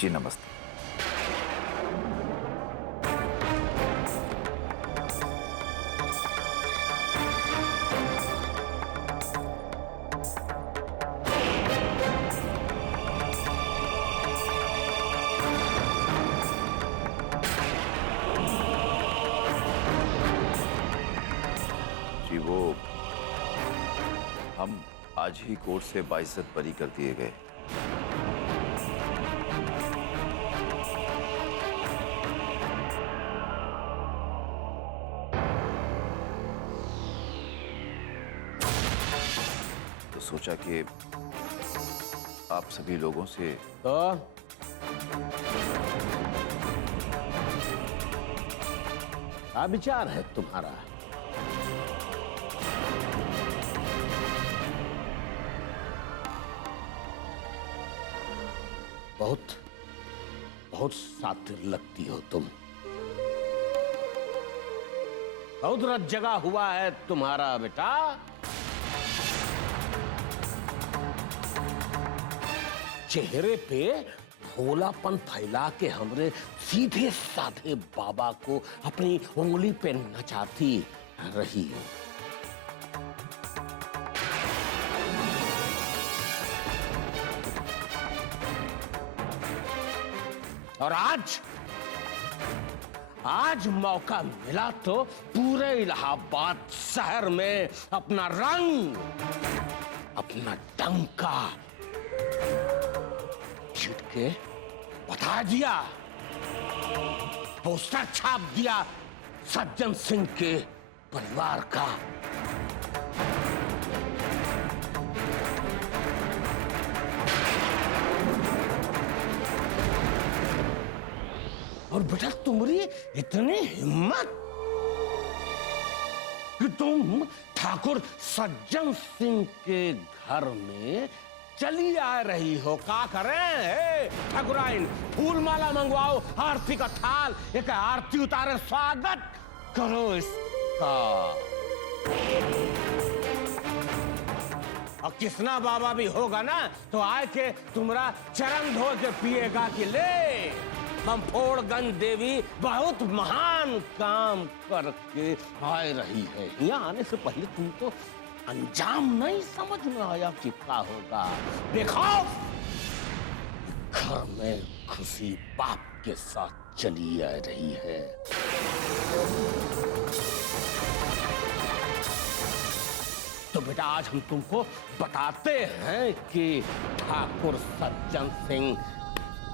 जी नमस्ते। जी वो हम आज ही कोर्ट से बाइज्जत बरी कर दिए गए। तो सोचा कि आप सभी लोगों से तो क्या विचार है तुम्हारा? बहुत बहुत शातिर लगती हो तुम। बहुत रत जगा हुआ है तुम्हारा बेटा। चेहरे पे भोलापन फैला के हमरे सीधे साधे बाबा को अपनी उंगली पे नचाती रही हो। और आज मौका मिला तो पूरे इलाहाबाद शहर में अपना रंग, अपना डंका पीट के बता दिया, पोस्टर छाप दिया सज्जन सिंह के परिवार का। और बेटा तुम्हारी इतनी हिम्मत कि तुम ठाकुर सज्जन सिंह के घर में चली आ रही हो। क्या करें ठाकुराइन? फूल माला मंगवाओ, आरती का थाल, एक आरती उतारे, स्वागत करो इसका। और किसना बाबा भी होगा ना तो आए के तुम्हारा चरण धो के पिएगा कि ले बमफोड़गंज देवी बहुत महान काम करके आ रही है। यहाँ आने से पहले तुमको अंजाम नहीं समझ में आया कि क्या होगा। देखो घर में खुशी बाप के साथ चली आ रही है। तो बेटा आज हम तुमको बताते हैं कि ठाकुर सज्जन सिंह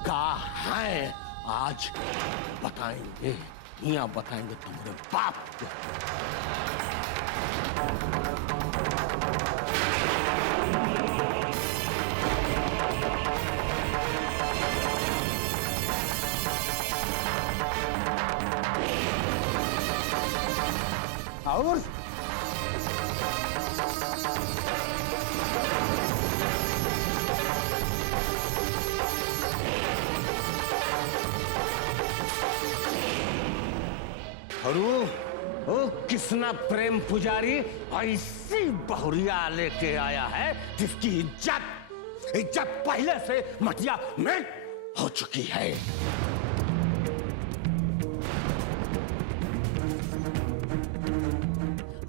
का है। आज बताएंगे, यहाँ बताएंगे तुम्हारे बाप को। और वो किसना प्रेम पुजारी ऐसी बहुरिया लेके आया है जिसकी इज्जत पहले से मटिया में हो चुकी है।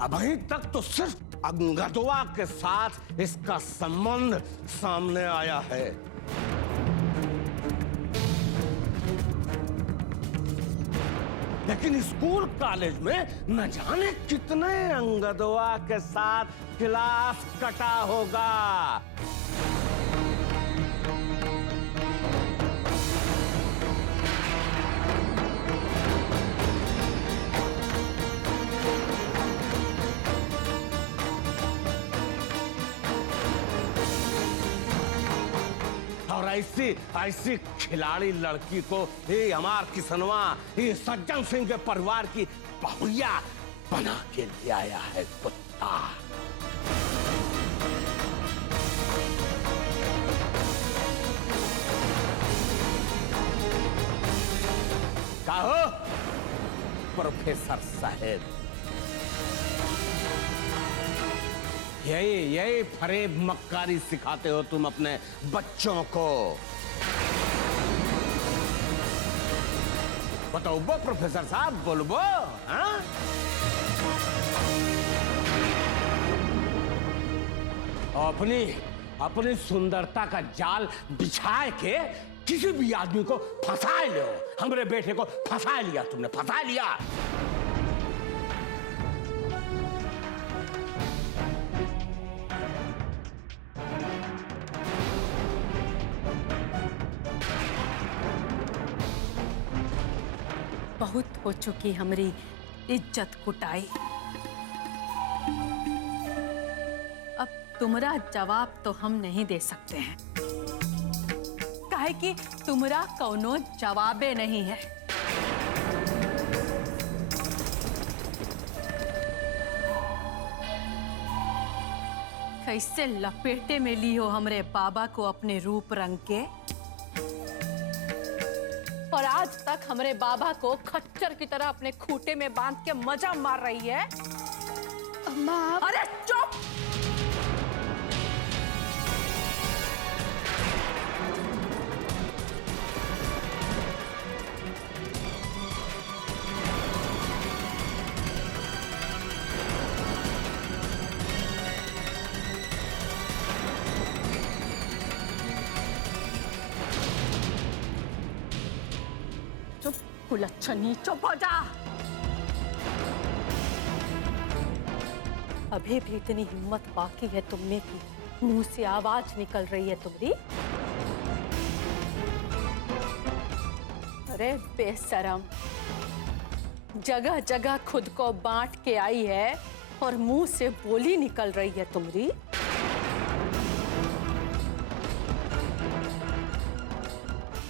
अभी तक तो सिर्फ अंगदवा के साथ इसका संबंध सामने आया है। लेकिन स्कूल कॉलेज में न जाने कितने अंगदवा के साथ क्लास कटा होगा। और ऐसी खिलाड़ी लड़की को ये हमार किसनवा, ये सज्जन सिंह के परिवार की बहुरिया बना के ले आया है कुत्ता। कहो प्रोफेसर साहब, यही फरेब मक्कारी सिखाते हो तुम अपने बच्चों को। बताओ प्रोफेसर साहब, बोलबो हाँ? अपनी अपनी सुंदरता का जाल बिछाए के किसी भी आदमी को फंसा लो। हमरे बेटे को फंसा लिया तुमने, फंसा लिया। बहुत हो चुकी हमारी इज्जत कुटाई। अब तुम्हारा जवाब तो हम नहीं दे सकते हैं, काहे कि तुम्हारा कौनो जवाबे नहीं है। कैसे लपेटे में ली हो हमरे बाबा को अपने रूप रंग के, और आज तक हमारे बाबा को खच्चर की तरह अपने खूंटे में बांध के मजा मार रही है। अम्मा, अरे चुप! कुलच्छनी, चुप हो जा। अभी भी इतनी हिम्मत बाकी है तुमने की मुंह से आवाज निकल रही है तुम्हारी। अरे बेशरम, जगह जगह खुद को बांट के आई है और मुंह से बोली निकल रही है तुम्हारी।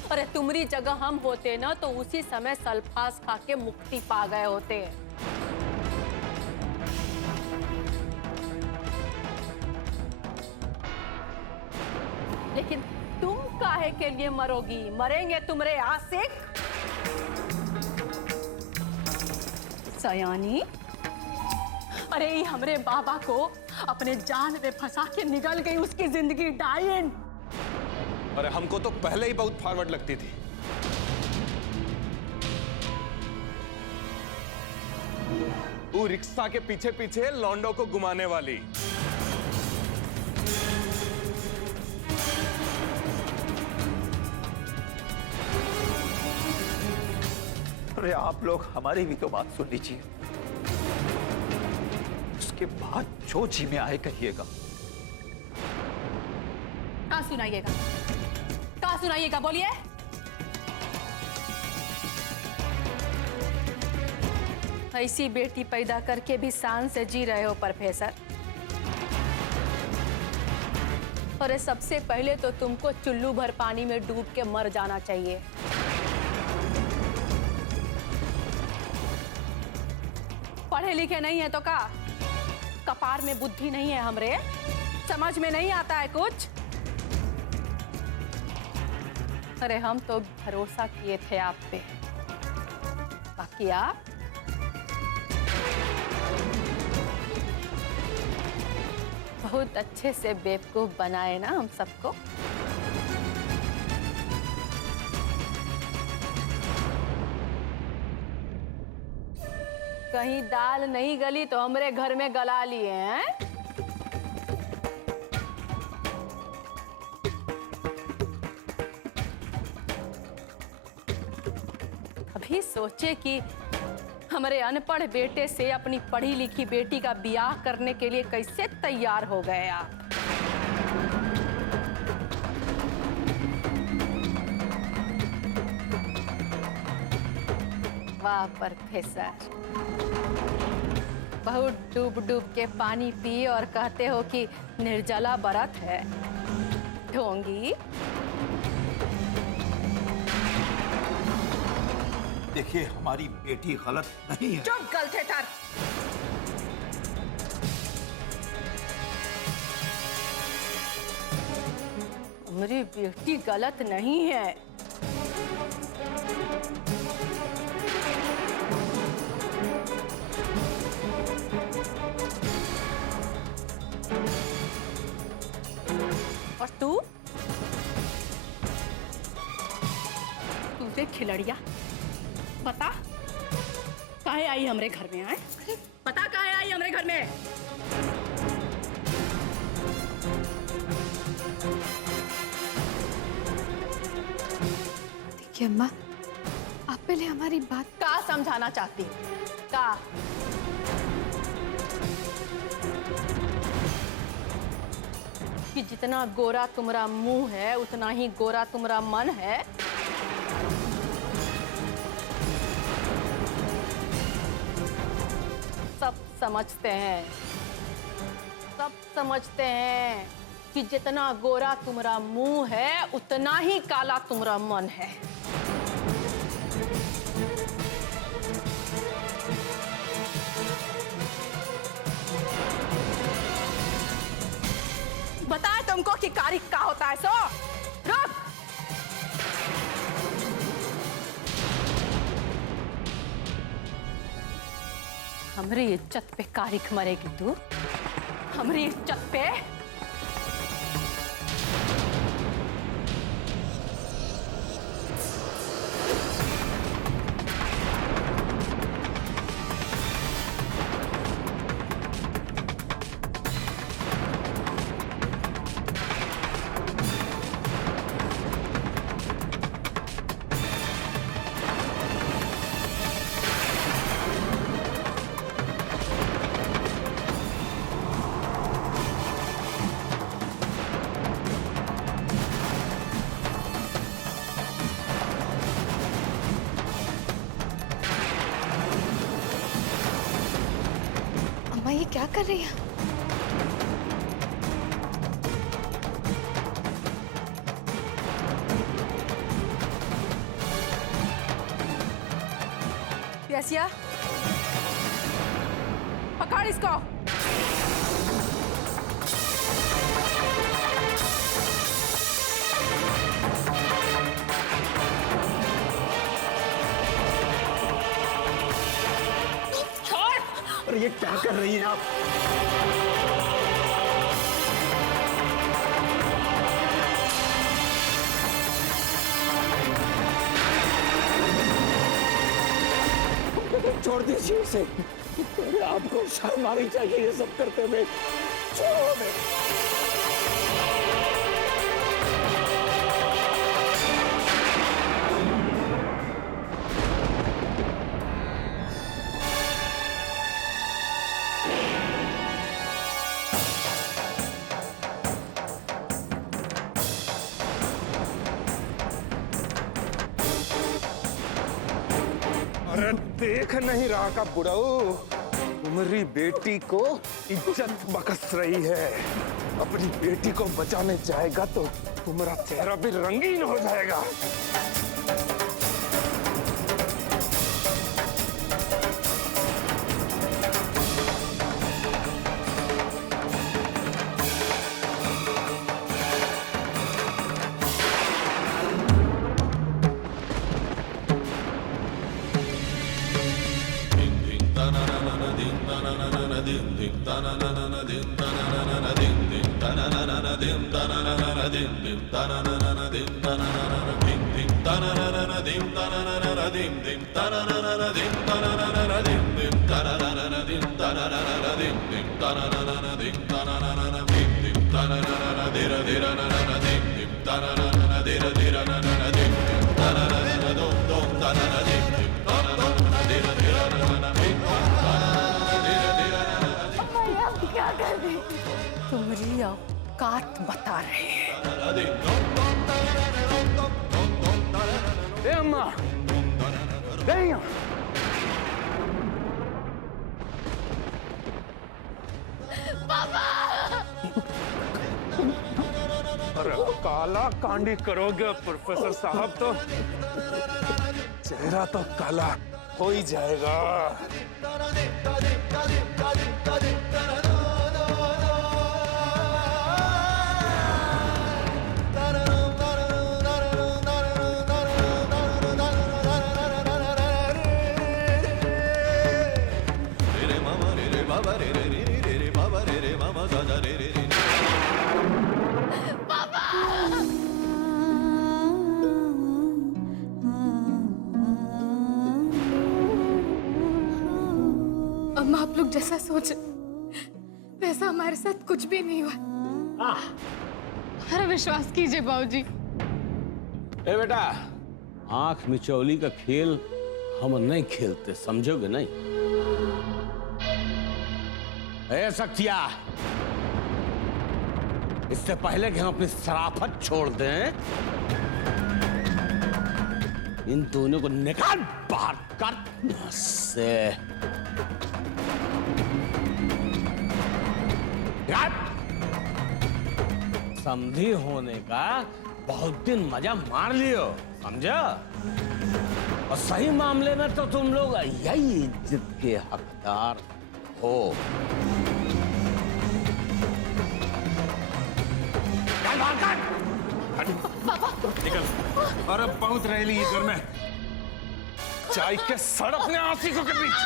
अरे तुम्हारी जगह हम होते ना तो उसी समय सल्फास खा के मुक्ति पा गए होते। लेकिन तुम काहे के लिए मरोगी? मरेंगे तुम्हारे आशिक सयानी। अरे हमरे बाबा को अपने जाल में फंसा के निकल गई उसकी जिंदगी डायन। अरे हमको तो पहले ही बहुत फॉरवर्ड लगती थी। वो रिक्शा के पीछे पीछे लौंडो को घुमाने वाली। अरे आप लोग हमारी भी तो बात सुन लीजिए, उसके बाद जो जी में आए कहिएगा। कहाँ सुनाइएगा, कहाँ सुनाइएगा, बोलिए। ऐसी बेटी पैदा करके भी शान से जी रहे हो प्रोफेसर। और सबसे पहले तो तुमको चुल्लू भर पानी में डूब के मर जाना चाहिए। पढ़े लिखे नहीं है तो का कपार में बुद्धि नहीं है हमरे? समझ में नहीं आता है कुछ? अरे हम तो भरोसा किए थे आप पे, बाकी आप बहुत अच्छे से बेवकूफ बनाए ना हम सबको। कहीं दाल नहीं गली तो हमरे घर में गला लिए हैं। अभी सोचे कि हमारे अनपढ़ बेटे से अपनी पढ़ी लिखी बेटी का ब्याह करने के लिए कैसे तैयार हो गए आप। वाह प्रोफेसर, बहुत डूब डूब के पानी पिए और कहते हो कि निर्जला व्रत है। ढोंगी, देखिए हमारी बेटी गलत नहीं है। चुप गलथेतर। मेरी बेटी गलत नहीं है। और तू देख खिलड़िया, पता काहे आई हमरे घर में आए? पता काहे आई हमरे घर में? देखिए अम्मा, आप पहले हमारी बात का समझाना चाहती का? कि जितना गोरा तुम्हारा मुंह है उतना ही गोरा तुम्हारा मन है। सब समझते हैं, सब समझते हैं कि जितना गोरा तुम्हारा मुंह है उतना ही काला तुम्हारा मन है। बताए तुमको कि कारी का होता है? सो रुक। हमारी इज्जत पे कारिक मरेगी तू? हमारी इज्जत पे? अम्मा ये क्या कर रही है? प्यासिया, पकड़ इसको। अरे ये क्या कर रही हैं आप? छोड़ दीजिए इसे। अरे आपको शर्म आनी चाहिए ये सब करते हुए। छोड़ो हमें। अरे देख नहीं रहा का बुढ़ाऊ, तुम्हारी बेटी को इज्जत बकस रही है। अपनी बेटी को बचाने जाएगा तो तुम्हारा चेहरा भी रंगीन हो जाएगा। क्या कर रही? तुम्हारी औकात बता रहे हैं। ए अम्मा, नहीं अरे काला कांडी करोगे प्रोफेसर साहब तो चेहरा तो काला हो ही जाएगा। लोग जैसा सोचे वैसा हमारे साथ कुछ भी नहीं हुआ। हमारा विश्वास कीजिए बाबूजी। ए बेटा, आंख मिचौली का खेल हम नहीं खेलते, समझोगे नहीं? ए सत्या, इससे पहले कि हम अपनी शराफत छोड़ दें, इन दोनों को निकाल बाहर कर से। समझी होने का बहुत दिन मजा मार लियो, समझा? और सही मामले में तो तुम लोग यही इज्जत के हकदार हो। चल बाहर कर। निकल। अरे बहुत रह ली घर में, चाय के सड़कने आंसिकों के बीच।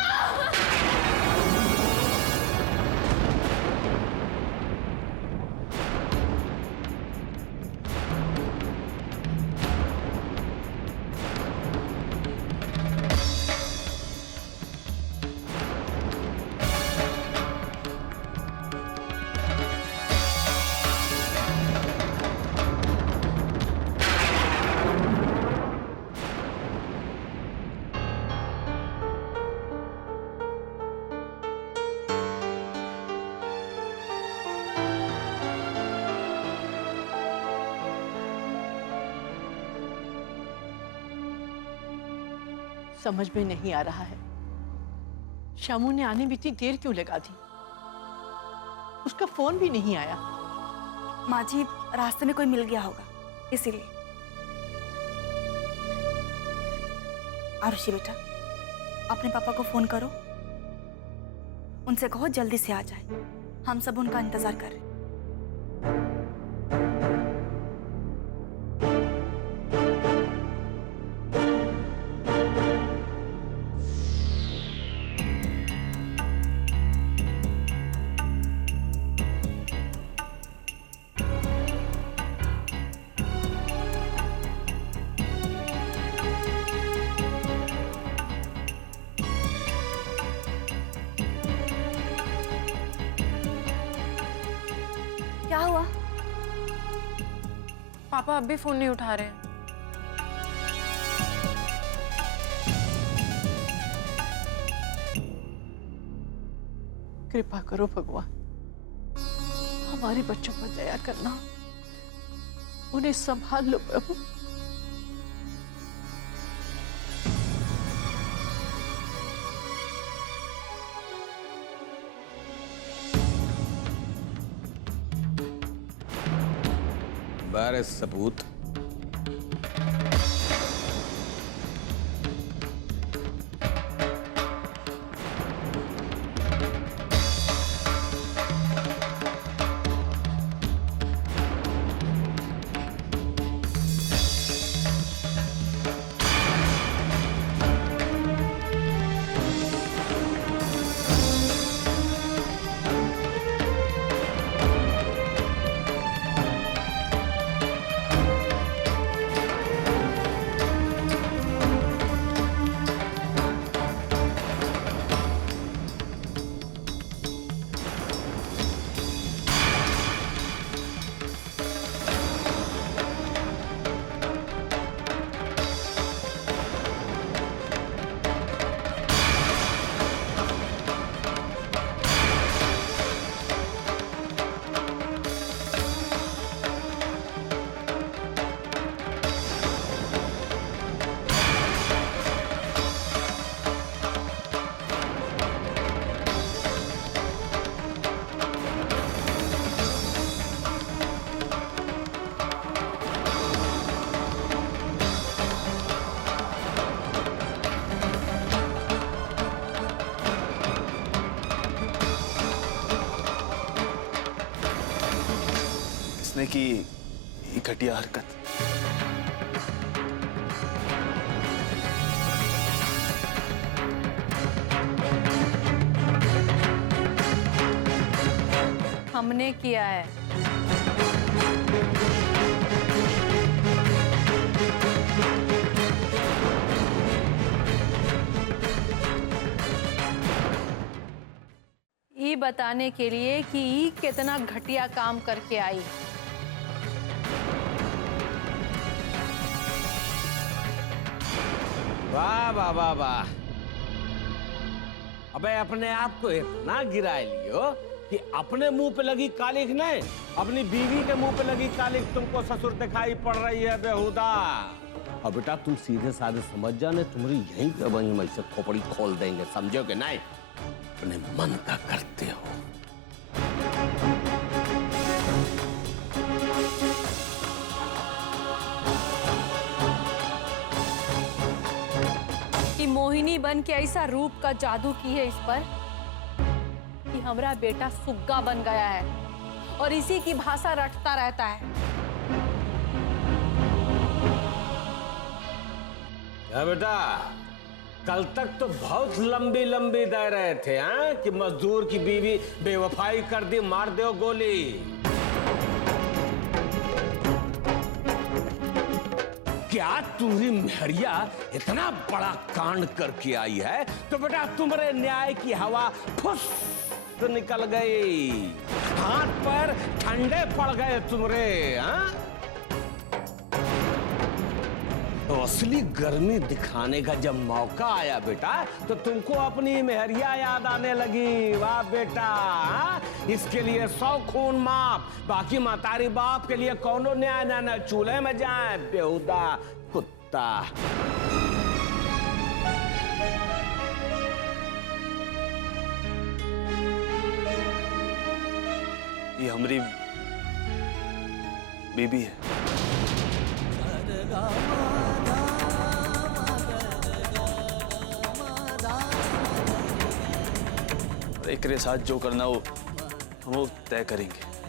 समझ में नहीं आ रहा है, शामू ने आने में इतनी देर क्यों लगा दी? उसका फोन भी नहीं आया। माँ जी, रास्ते में कोई मिल गया होगा, इसीलिए। आरुषि बेटा, अपने पापा को फोन करो, उनसे कहो जल्दी से आ जाए, हम सब उनका इंतजार कर रहे हैं। क्या हुआ? पापा अब भी फोन नहीं उठा रहे हैं। कृपा करो भगवान, हमारे बच्चों पर दया करना, उन्हें संभाल लो प्रभु। बारे सबूत। उसने की ये घटिया हरकत। हमने किया है। बताने के लिए कि ई कितना घटिया काम करके आई। वाह वाह वाह वाह। अबे अपने आप को इतना गिरा लियो कि अपने मुंह पे लगी कालिख नहीं, अपनी बीवी के मुंह पे लगी कालिख तुमको ससुर दिखाई पड़ रही है बेहुदा। अब बेटा तुम सीधे साधे समझ जाने, तुम्हारी यहीं पे वहीं में से खोपड़ी खोल देंगे, समझो कि नहीं? अपने मन का करते हो। कि मोहिनी बन के ऐसा रूप का जादू की है इस पर कि हमारा बेटा सुग्गा बन गया है और इसी की भाषा रटता रहता है। बेटा कल तक तो बहुत लंबी लंबी दे रहे थे हाँ? कि मजदूर की बीवी बेवफाई कर दी, मार दो गोली। क्या तुम्हारी मेहरिया इतना बड़ा कांड करके आई है तो बेटा तुम्हारे न्याय की हवा फुस निकल गई, हाथ पैर ठंडे पड़ गए तुम्हारे। हाँ? तो असली गर्मी दिखाने का जब मौका आया बेटा तो तुमको अपनी मेहरिया याद आने लगी। वाह बेटा, हाँ? इसके लिए 100 खून माफ, बाकी मतारी बाप के लिए कौनो न्याय ना चूल्हे में जाए बेहुदा कुत्ता। ये हमारी बीबी है। एक साथ जो करना वो हम तय करेंगे।